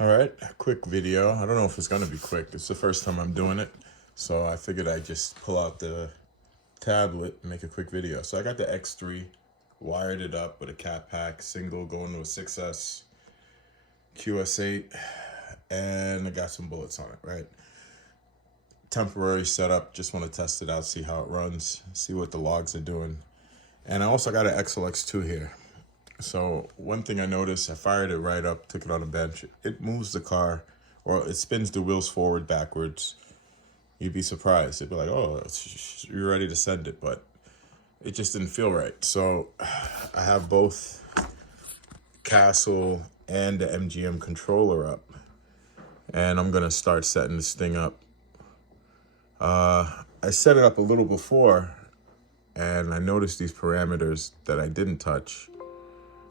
All right, quick video. I don't know if it's gonna be quick. It's the first time I'm doing it, so I figured I'd just pull out the tablet and make a quick video. So I got the X3, wired it up with a cat pack, single going to a 6S QS8, and I got some bullets on it, right? Temporary setup, just want to test it out, see how it runs, see what the logs are doing. And I also got an XLX2 here. So one thing I noticed, I fired it right up, took it on a bench. It moves the car, or it spins the wheels forward, backwards. You'd be surprised. It'd be like, oh, you're ready to send it, but it just didn't feel right. So I have both Castle and the MGM controller up, and I'm gonna start setting this thing up. I set it up a little before, and I noticed these parameters that I didn't touch.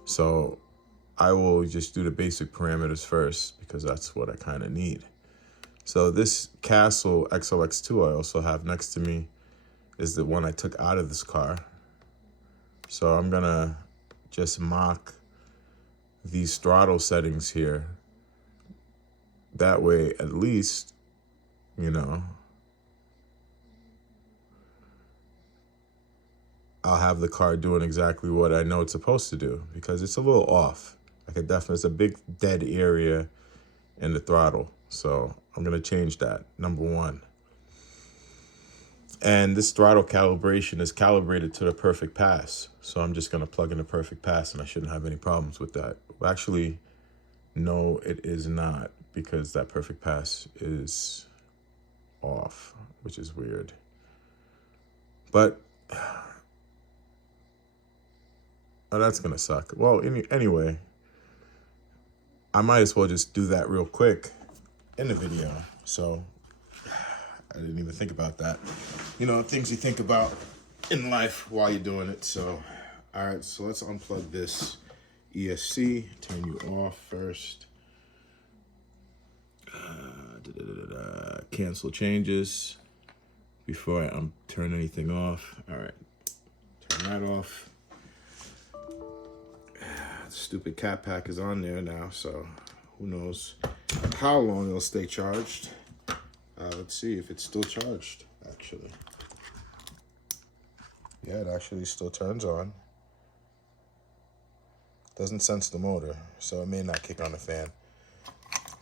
So I will just do the basic parameters first because that's what I kind of need. So this Castle XLX2 I also have next to me is the one I took out of this car. So I'm gonna just mock these throttle settings here. That way, at least, you know, I'll have the car doing exactly what I know it's supposed to do, because it's a little off. I could definitely, it's a big dead area in the throttle. So I'm gonna change that, number one. And this throttle calibration is calibrated to the perfect pass. So I'm just gonna plug in the perfect pass and I shouldn't have any problems with that. Actually, no, it is not, because that perfect pass is off, which is weird. But oh, that's gonna suck. Well, anyway, I might as well just do that real quick in the video. So I didn't even think about that. You know, things you think about in life while you're doing it. So, all right, so let's unplug this ESC, turn you off first. Cancel changes before I turn anything off. All right, turn that off. Stupid cat pack is on there now, so who knows how long it'll stay charged. Let's see if it's still charged, actually. Yeah, it actually still turns on. Doesn't sense the motor, so it may not kick on the fan.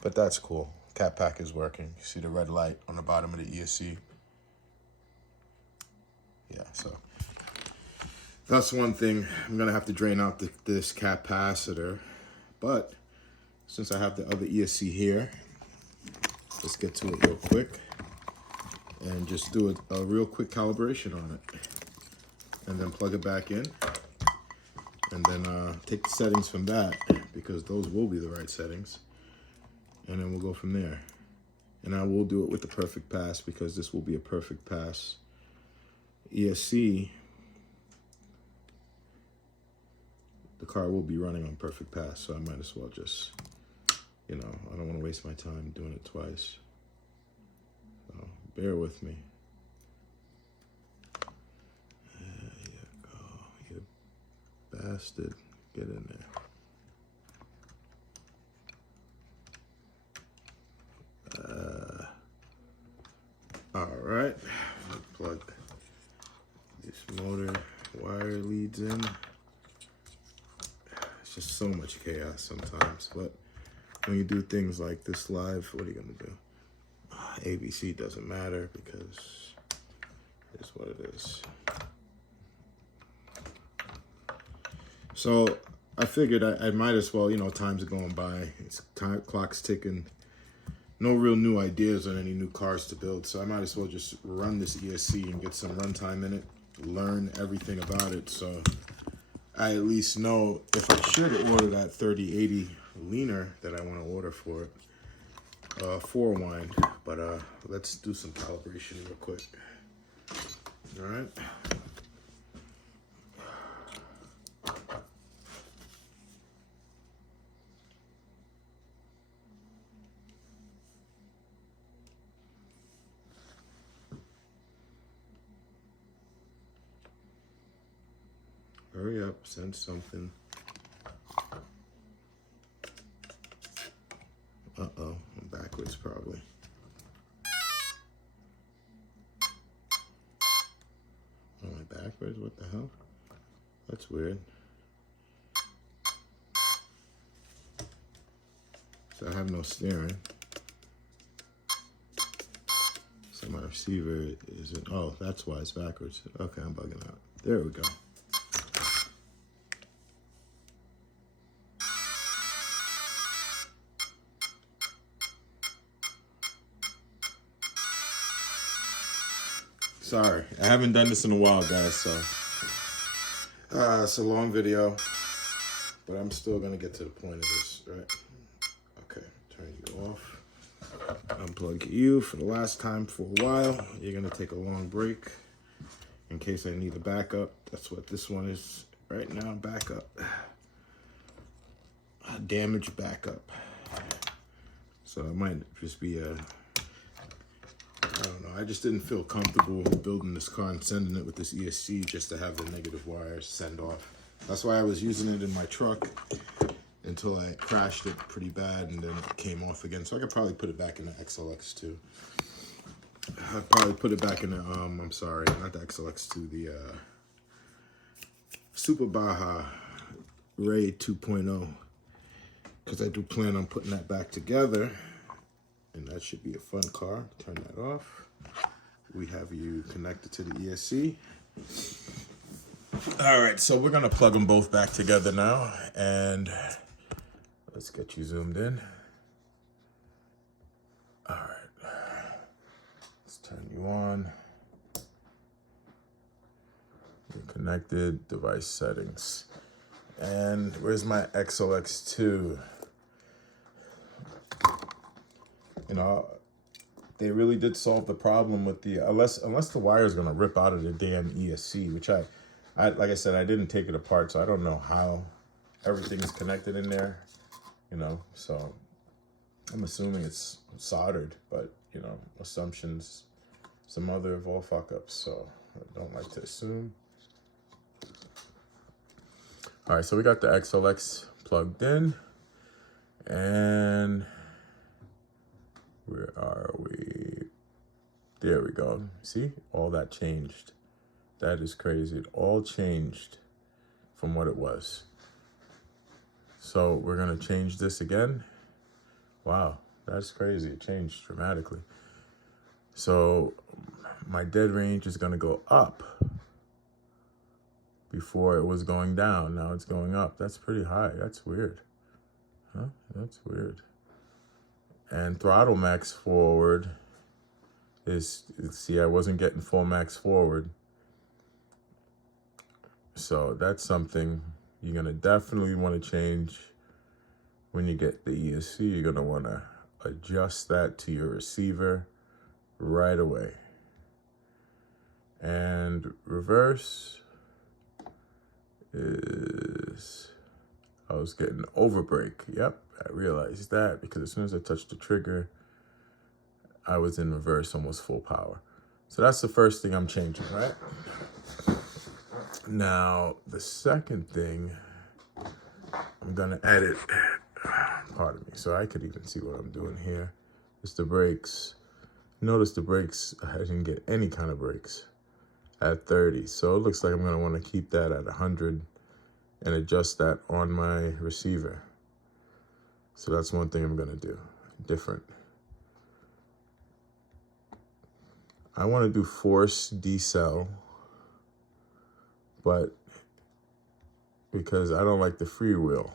But that's cool. Cat pack is working. You see the red light on the bottom of the ESC? Yeah, so that's one thing. I'm gonna have to drain out this capacitor, but since I have the other ESC here, let's get to it real quick and just do a real quick calibration on it, and then plug it back in, and then take the settings from that, because those will be the right settings, and then we'll go from there. And I will do it with the perfect pass, because this will be a perfect pass ESC. The car will be running on perfect pass, so I might as well just, you know, I don't want to waste my time doing it twice. So bear with me. There you go, you bastard. Get in there. All right, plug this motor wire leads in. It's just so much chaos sometimes, but when you do things like this live, what are you gonna do? ABC doesn't matter, because it's what it is. So I figured I might as well, you know, time's going by. It's time, clock's ticking. No real new ideas on any new cars to build, so I might as well just run this ESC and get some runtime in it, learn everything about it, so I at least know if I should order that 3080 leaner that I want to order for it, for wind. But let's do some calibration real quick. All right. Hurry up, send something. backwards, probably. Am I backwards? What the hell? That's weird. So I have no steering. So my receiver isn't, oh, that's why it's backwards. Okay, I'm bugging out. There we go. Sorry, I haven't done this in a while, guys, so it's a long video, but I'm still gonna get to the point of this, right? Okay, turn you off. Unplug you for the last time for a while. You're gonna take a long break in case I need a backup. That's what this one is right now, backup. A damaged backup. So it might just be a, I don't know, I just didn't feel comfortable building this car and sending it with this ESC just to have the negative wires send off. That's why I was using it in my truck until I crashed it pretty bad and then it came off again. So I could probably put it back in the XLX2. I'd probably put it back in the, I'm sorry, not the XLX2, the Super Baja Ray 2.0. Because I do plan on putting that back together. And that should be a fun car. Turn that off. We have you connected to the ESC. All right, so we're gonna plug them both back together now. And let's get you zoomed in. All right, let's turn you on. You're connected, device settings. And where's my XLX2? You know, they really did solve the problem with the, unless the wire is gonna rip out of the damn ESC, which I like I said, I didn't take it apart, so I don't know how everything is connected in there, you know, so I'm assuming it's soldered, but you know, assumptions, some mother of all fuck ups, so I don't like to assume. All right, so we got the XLX plugged in, and where are we? There we go. See, all that changed. That is crazy. It all changed from what it was. So we're gonna change this again. Wow, that's crazy. It changed dramatically. So my dead range is gonna go up. Before it was going down, now it's going up. That's pretty high. That's weird. Huh? That's weird. And throttle max forward is, see, I wasn't getting full max forward. So that's something you're gonna definitely want to change when you get the ESC. You're gonna want to adjust that to your receiver right away. And reverse is, I was getting overbrake. Yep, I realized that because as soon as I touched the trigger, I was in reverse, almost full power. So that's the first thing I'm changing, right? Now, the second thing, I'm gonna edit, pardon me, so I could even see what I'm doing here. It's the brakes. Notice the brakes, I didn't get any kind of brakes at 30. So it looks like I'm gonna wanna keep that at 100 and adjust that on my receiver. So that's one thing I'm gonna do, different. I wanna do force decel, but because I don't like the freewheel.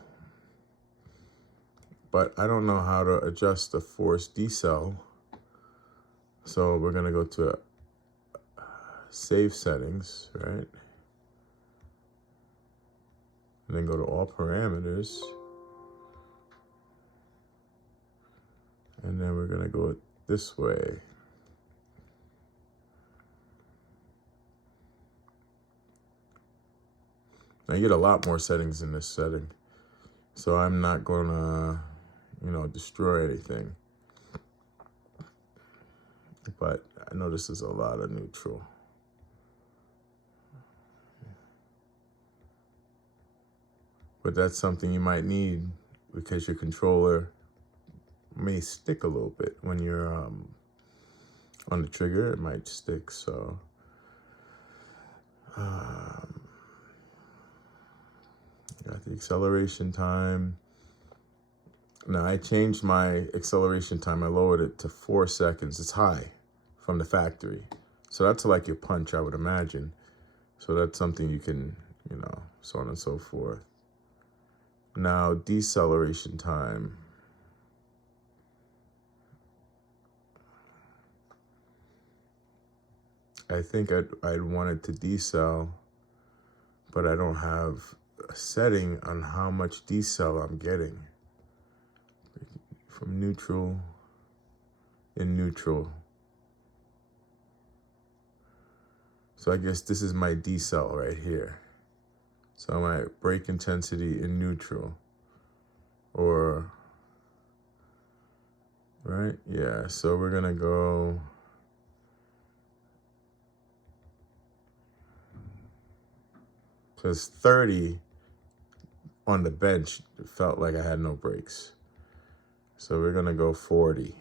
But I don't know how to adjust the force decel. So we're gonna go to save settings, right? And then go to all parameters. And then we're gonna go this way. Now you get a lot more settings in this setting. So I'm not gonna, you know, destroy anything. But I know this is a lot of neutral. But that's something you might need because your controller may stick a little bit when you're on the trigger. It might stick. So got the acceleration time. Now I changed my acceleration time. I lowered it to 4 seconds. It's high from the factory. So that's like your punch, I would imagine. So that's something you can, you know, so on and so forth. Now, deceleration time. I think I'd want it to decel, but I don't have a setting on how much decel I'm getting. From neutral, in neutral. So I guess this is my decel right here. So my brake intensity in neutral, or, right? Yeah, so we're gonna go, because 30 on the bench felt like I had no brakes. So we're gonna go 40.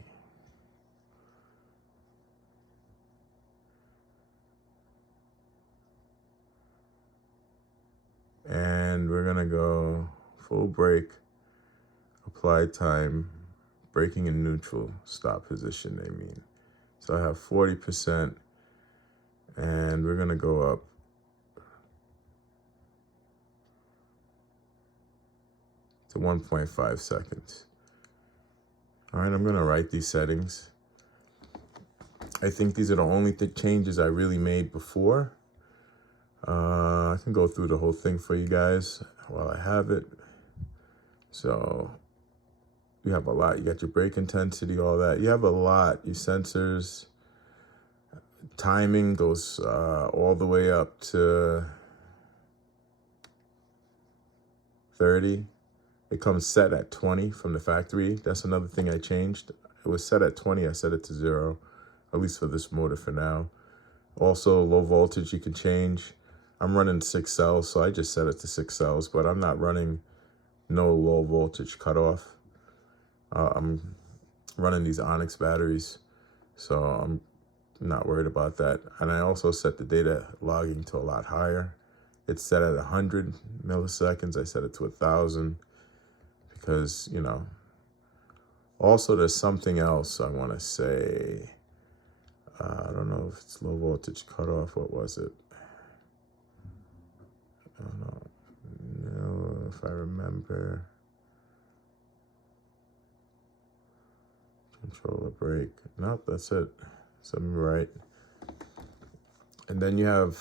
And we're gonna go full brake, apply time, braking in neutral, stop position, they mean. So I have 40%, and we're gonna go up to 1.5 seconds. All right, I'm gonna write these settings. I think these are the only changes I really made before. I can go through the whole thing for you guys while I have it. So you have a lot. You got your brake intensity, all that. You have a lot. Your sensors, timing goes all the way up to 30. It comes set at 20 from the factory. That's another thing I changed. It was set at 20. I set it to 0, at least for this motor for now. Also, low voltage you can change. I'm running 6 cells, so I just set it to 6 cells, but I'm not running no low voltage cutoff. I'm running these Onyx batteries, so I'm not worried about that. And I also set the data logging to a lot higher. It's set at 100 milliseconds. I set it to 1,000 because, you know. Also, there's something else I want to say. I don't know if it's low voltage cutoff. What was it? I don't know. No, if I remember. Control a brake. Nope, that's it. Something right. And then you have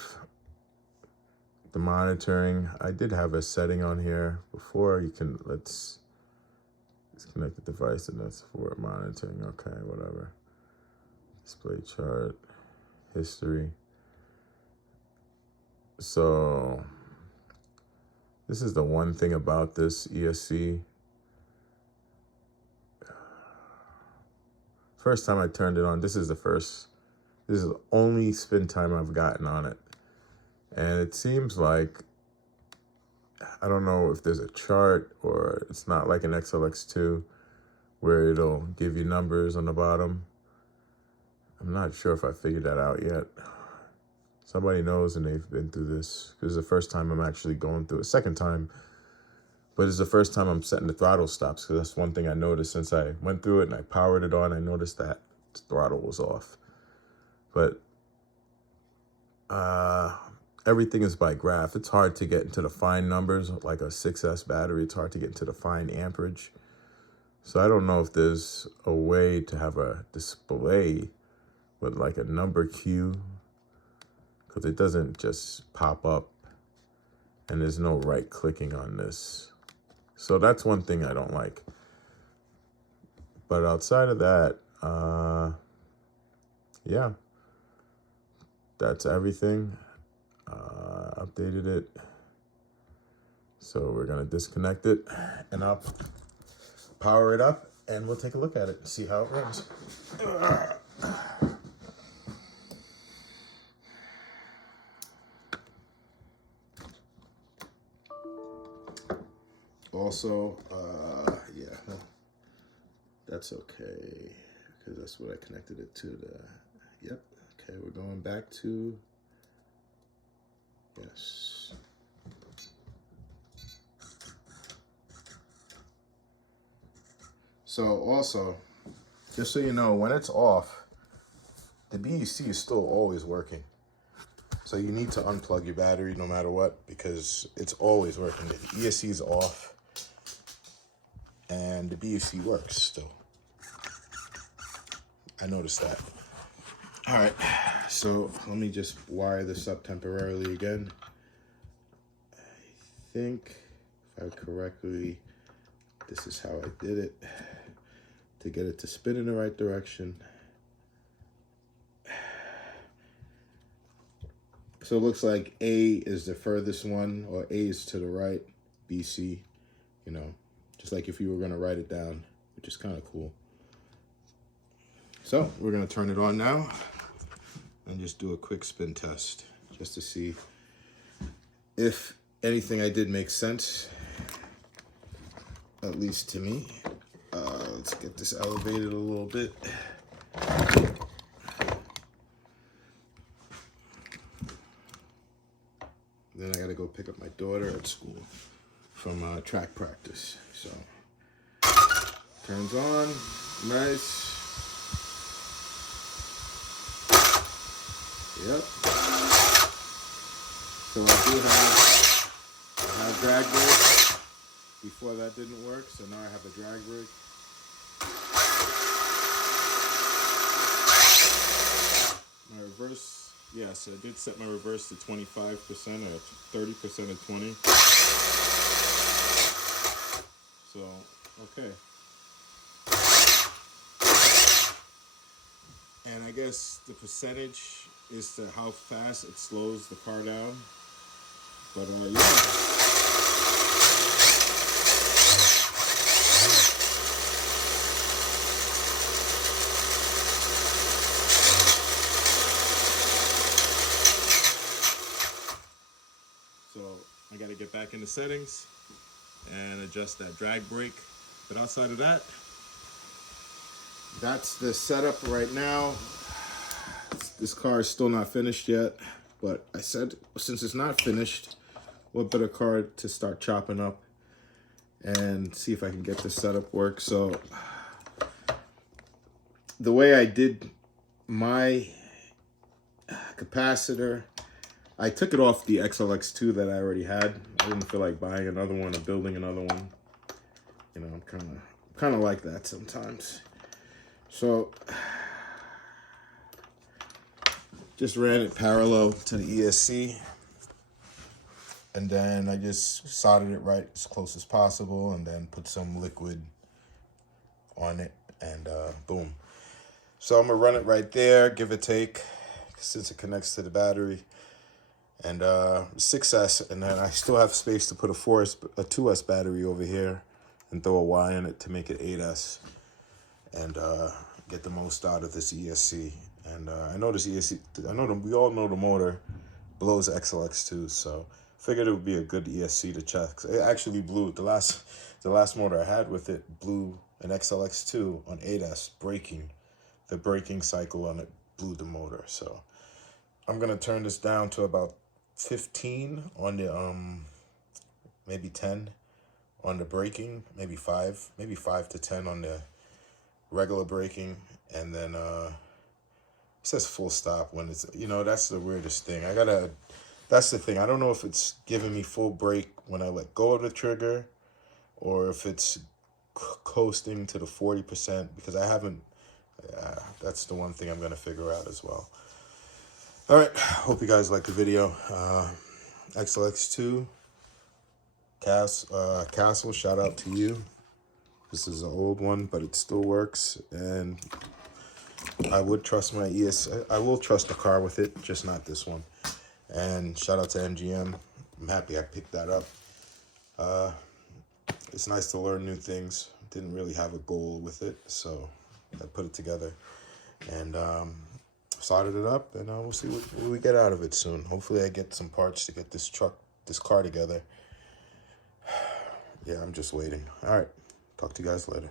the monitoring. I did have a setting on here before. You can, let's disconnect the device, and that's for monitoring. Okay, whatever. Display chart, history. So this is the one thing about this ESC. First time I turned it on, this is the only spin time I've gotten on it. And it seems like, I don't know if there's a chart or it's not like an XLX2 where it'll give you numbers on the bottom. I'm not sure if I figured that out yet. Somebody knows and they've been through this. This is the first time I'm actually going through it. Second time, but it's the first time I'm setting the throttle stops, because that's one thing I noticed since I went through it and I powered it on. I noticed that the throttle was off. But everything is by graph. It's hard to get into the fine numbers, like a 6S battery. It's hard to get into the fine amperage. So I don't know if there's a way to have a display with like a number queue, because it doesn't just pop up and there's no right clicking on this. So that's one thing I don't like. But outside of that, yeah, that's everything. Updated it. So we're gonna disconnect it and I'll power it up and we'll take a look at it and see how it runs. Also, yeah, that's that's okay, because that's what I connected it to. Yep. Okay, we're going back to, yes. So also, just so you know, when it's off, the BEC is still always working. So you need to unplug your battery no matter what, because it's always working. The ESC is off and the BEC works still. I noticed that. All right, so let me just wire this up temporarily again. I think, if I correctly, this is how I did it to get it to spin in the right direction. So it looks like A is the furthest one, or A is to the right, BC, you know, just like if you were gonna write it down, which is kind of cool. So we're gonna turn it on now and just do a quick spin test just to see if anything I did makes sense, at least to me. Let's get this elevated a little bit. Then I gotta go pick up my daughter at school from track practice. So, turns on, nice. Yep. So I have drag brake. Before that didn't work, so now I have a drag brake. My reverse, yes, I did set my reverse to 25% or 30% of 20. So, okay. And I guess the percentage is to how fast it slows the car down. But yeah. So I got to get back into settings and adjust that drag brake. But outside of that, that's the setup right now. This car is still not finished yet, but I said since it's not finished, what better car to start chopping up and see if I can get this setup work. So the way I did my capacitor, I took it off the XLX2 that I already had. I didn't feel like buying another one or building another one. You know, I'm kind of like that sometimes. So just ran it parallel to the ESC, and then I just soldered it right as close as possible, and then put some liquid on it, and boom. So I'm gonna run it right there, give it take, since it connects to the battery, and 6S, and then I still have space to put a 2S battery over here and throw a Y in it to make it 8S, and get the most out of this ESC. And I know this ESC, we all know the motor blows XLX2, so figured it would be a good ESC to check. It actually blew, the last motor I had with it blew an XLX2 on 8S braking. The braking cycle on it blew the motor. So I'm gonna turn this down to about 15 on the maybe 10 on the braking, maybe 5 to 10 on the regular braking, and then it says full stop when it's, you know, that's the weirdest thing. That's the thing. I don't know if it's giving me full brake when I let go of the trigger, or if it's coasting to the 40%, because I haven't, that's the one thing I'm going to figure out as well. All right. Hope you guys liked the video. XLX2 Castle, shout out to you. This is an old one, but it still works, and I would trust my I will trust the car with it, just not this one. And shout out to MGM. I'm happy I picked that up. It's nice to learn new things. Didn't really have a goal with it, so I put it together and soldered it up, and we'll see what we get out of it soon. Hopefully I get some parts to get this car together. Yeah, I'm just waiting. All right, talk to you guys later.